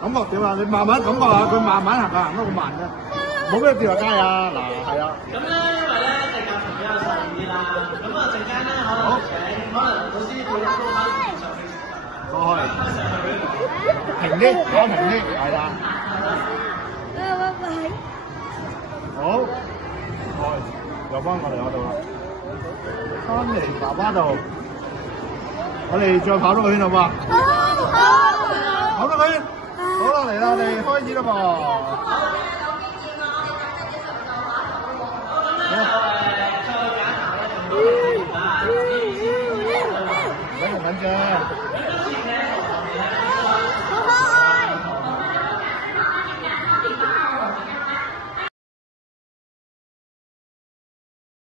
感覺點啊？你慢慢感覺下，佢慢慢行行得好慢啫，冇咩跌落街啊！嗱，係啊。咁咧，因為咧地球場比較細啲啦，咁啊陣間咧可能請老師會高翻啲上去。過去，平啲，攞平啲，係啦。好，又翻我哋嗰度啦，翻嚟爸爸度，我哋再跑多個圈好唔好啊？跑多個圈，好啦，嚟啦，我哋開始啦噃。緊唔緊張？